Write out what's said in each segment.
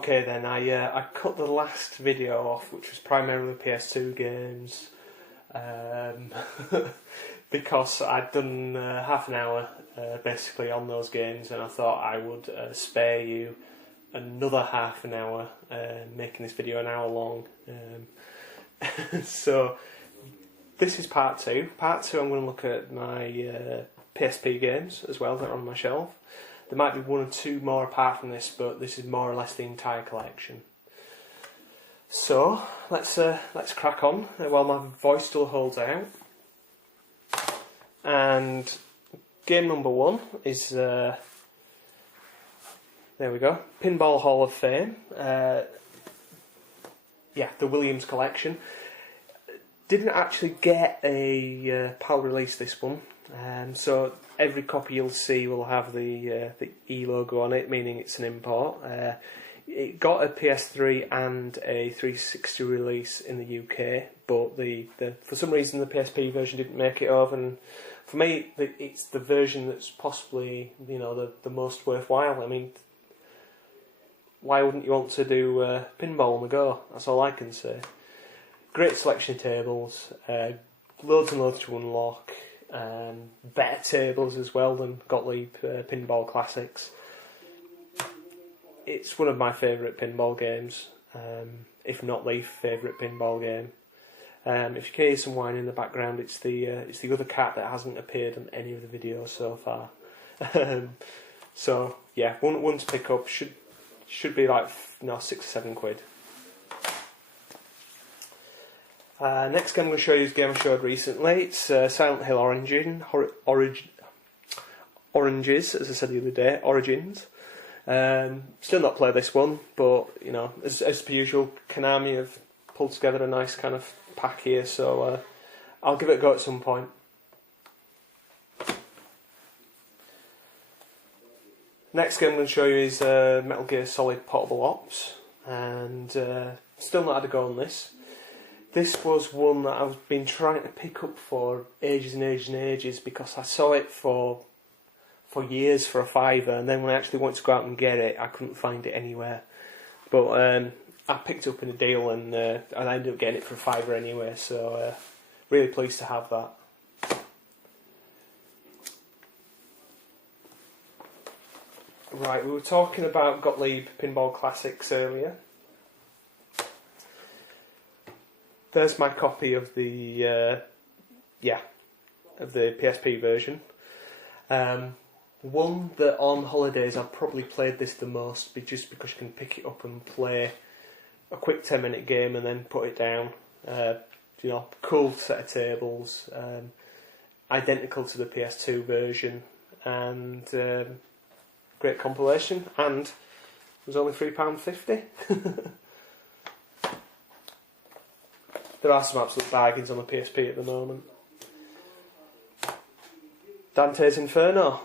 Okay then, I cut the last video off, which was primarily PS2 games, because I'd done half an hour basically on those games, and I thought I would spare you another half an hour, making this video an hour long. So this is part two. Part two, I'm going to look at my PSP games as well that are on my shelf. There might be one or two more apart from this, but this is more or less the entire collection. So let's crack on while my voice still holds out. And game number one is there we go, Pinball Hall of Fame. Yeah, the Williams collection. Didn't actually get a PAL release, this one. So every copy you'll see will have the E logo on it, meaning it's an import. It got a PS3 and a 360 release in the UK, but for some reason the PSP version didn't make it over. And for me, it's the version that's possibly the most worthwhile. I mean, why wouldn't you want to do pinball on the go? That's all I can say. Great selection of tables, loads and loads to unlock. Better tables as well than Gottlieb Pinball Classics. It's one of my favourite pinball games, if not the favourite pinball game. If you can hear some whine in the background, it's the other cat that hasn't appeared on any of the videos so far. So yeah, one to pick up, should be like £6 or £7. Next game I'm going to show you is a game I showed recently. It's Silent Hill Oranges, as I said the other day, Origins. Still not played this one, but as per usual, Konami have pulled together a nice kind of pack here, so I'll give it a go at some point. Next game I'm going to show you is Metal Gear Solid Portable Ops, and still not had a go on this. This was one that I've been trying to pick up for ages and ages and ages, because I saw it for years for a £5, and then when I actually wanted to go out and get it, I couldn't find it anywhere. But I picked it up in a deal, and I ended up getting it for a £5 anyway, so really pleased to have that. Right, we were talking about Gottlieb Pinball Classics earlier. There's my copy of the PSP version. One that on holidays I've probably played this the most, just because you can pick it up and play a quick 10-minute game and then put it down. Cool set of tables, identical to the PS2 version, and great compilation. And it was only £3.50. There are some absolute bargains on the PSP at the moment. Dante's Inferno.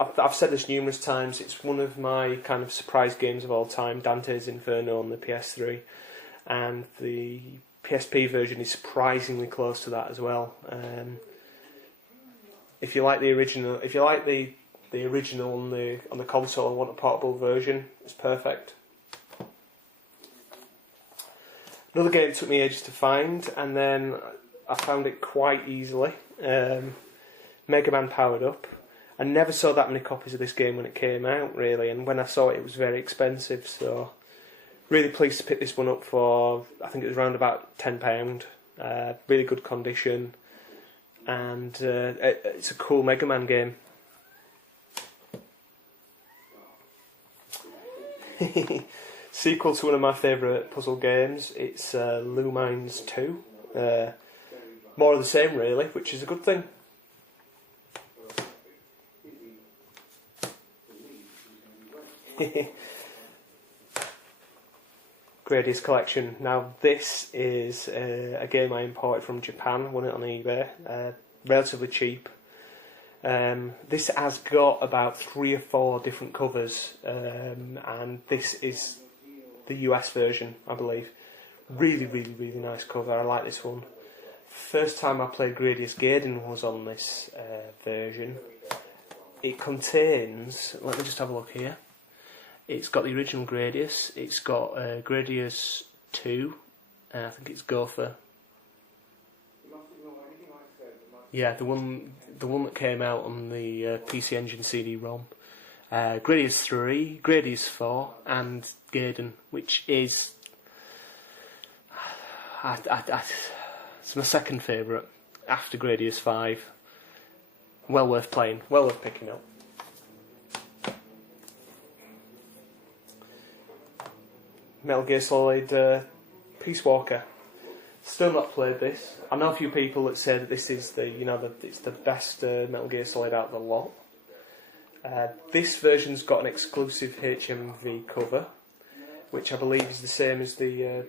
I've said this numerous times, it's one of my kind of surprise games of all time, Dante's Inferno on the PS3. And the PSP version is surprisingly close to that as well. If you like the original, on the console and want a portable version, it's perfect. Another game took me ages to find, and then I found it quite easily. Mega Man Powered Up. I never saw that many copies of this game when it came out, really, and when I saw it, it was very expensive, so really pleased to pick this one up for, I think it was around about £10. Really good condition, and it's a cool Mega Man game. Sequel to one of my favourite puzzle games, it's Lumines 2. More of the same, really, which is a good thing. Grady's Collection. Now, this is a game I imported from Japan, won it on eBay, relatively cheap. This has got about 3 or 4 different covers, and this is the US version, I believe. Really, really, really nice cover. I like this one. First time I played Gradius Gaiden was on this version. It contains, let me just have a look here. It's got the original Gradius. It's got Gradius 2. I think it's Gopher. Yeah, the one that came out on the PC Engine CD-ROM. Gradius 3, Gradius 4, and Gaiden, which is it's my second favourite after Gradius 5. Well worth playing, well worth picking up. Metal Gear Solid Peace Walker. Still not played this. I know a few people that say that this is it's the best Metal Gear Solid out of the lot. This version's got an exclusive HMV cover, which I believe is the same as the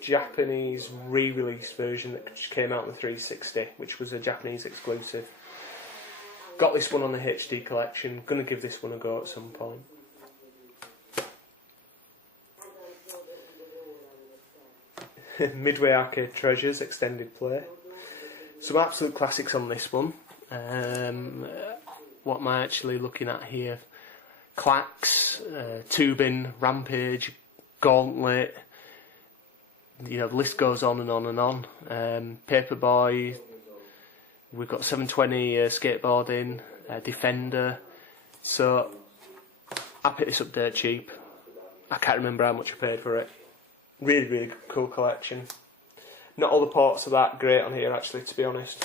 Japanese re-release version that came out on the 360, which was a Japanese exclusive. Got this one on the HD collection. Gonna give this one a go at some point. Midway Arcade Treasures Extended Play. Some absolute classics on this one. What am I actually looking at here? Clax, Tubin, Rampage, Gauntlet. The list goes on and on and on. Paperboy. We've got 720 skateboarding, Defender. So I picked this up dirt cheap. I can't remember how much I paid for it. Really, really cool collection. Not all the ports are that great on here, actually, to be honest.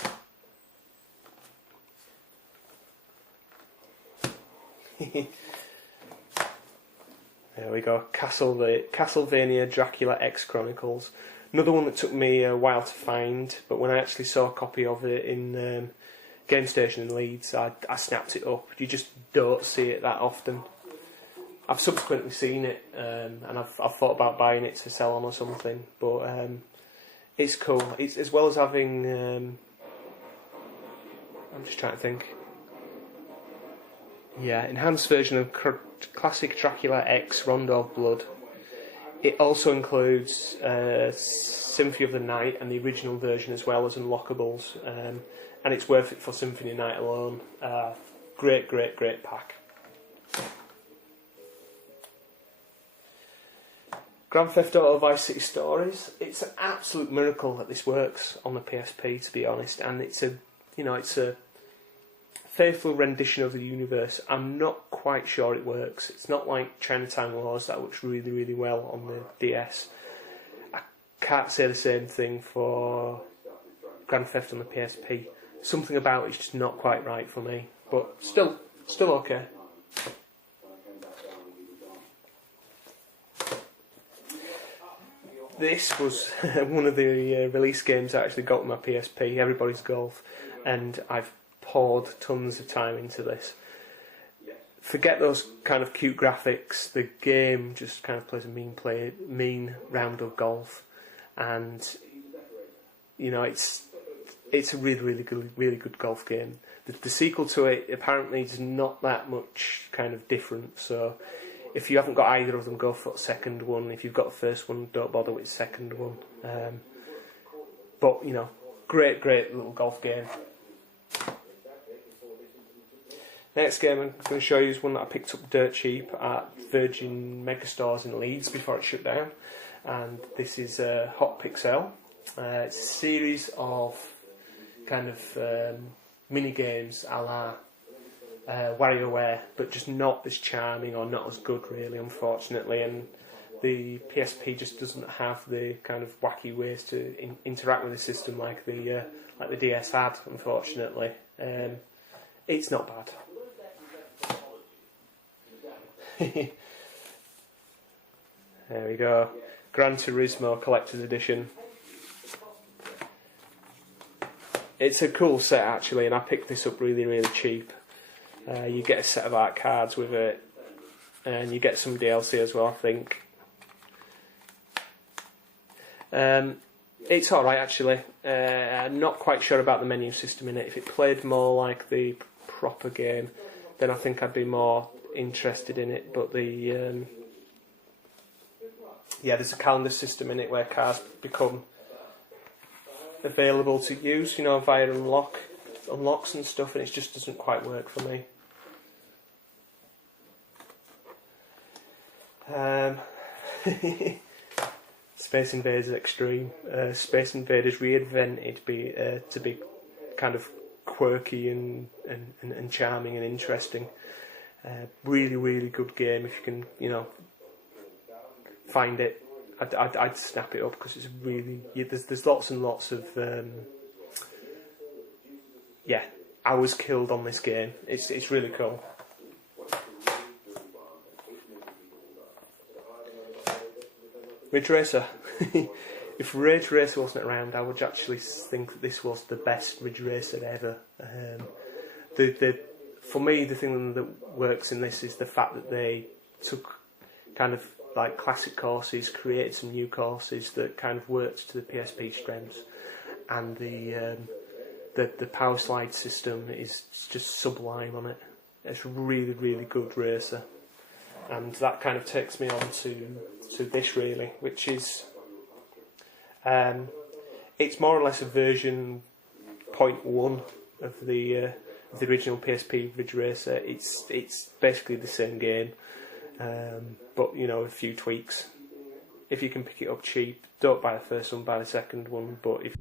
There we go. Castlevania Dracula X Chronicles. Another one that took me a while to find, but when I actually saw a copy of it in Game Station in Leeds, I snapped it up. You just don't see it that often. I've subsequently seen it, and I've thought about buying it to sell on or something, but it's cool. It's as well as having. I'm just trying to think. Yeah, enhanced version of classic Dracula X Rondo of Blood. It also includes Symphony of the Night and the original version as well as unlockables, and it's worth it for Symphony Night alone. Great pack. Grand Theft Auto Vice City Stories. It's an absolute miracle that this works on the PSP, to be honest, and it's a faithful rendition of the universe. I'm not quite sure it works. It's not like Chinatown Wars that works really, really well on the DS. I can't say the same thing for Grand Theft on the PSP. Something about it's just not quite right for me, but still okay. This was one of the release games I actually got on my PSP, Everybody's Golf, and I've poured tons of time into this. Forget those kind of cute graphics, the game just kind of plays a mean round of golf, and it's a really good golf game. The sequel to it apparently is not that much kind of different, so if you haven't got either of them, go for the second one. If you've got the first one, don't bother with the second one. But great little golf game. Next game I'm going to show you is one that I picked up dirt cheap at Virgin Megastores in Leeds before it shut down, and this is Hot Pixel. It's a series of kind of mini games a la WarioWare, but just not as charming or not as good, really, unfortunately. And the PSP just doesn't have the kind of wacky ways to interact with the system like the DS had, unfortunately. It's not bad. There we go. Gran Turismo Collector's Edition. It's a cool set, actually, and I picked this up really cheap. You get a set of art cards with it, and you get some DLC as well, I think. It's alright, actually. I'm not quite sure about the menu system in it. If it played more like the proper game, then I think I'd be more interested in it. But there's a calendar system in it where cars become available to use, via unlocks and stuff, and it just doesn't quite work for me. Um, Space Invaders Extreme. Space Invaders reinvented to be kind of quirky and charming and interesting. Really, really good game. If you can, find it, I'd snap it up because it's really there's lots and lots of hours killed on this game. It's really cool. Ridge Racer. If Ridge Racer wasn't around, I would actually think that this was the best Ridge Racer ever. For me, the thing that works in this is the fact that they took kind of like classic courses, created some new courses that kind of worked to the PSP strengths, and the power slide system is just sublime on it. It's a really, really good racer, and that kind of takes me on to this really, which is it's more or less a version 0.1 of the original PSP Ridge Racer. It's basically the same game, but a few tweaks. If you can pick it up cheap, don't buy the first one, buy the second one. But if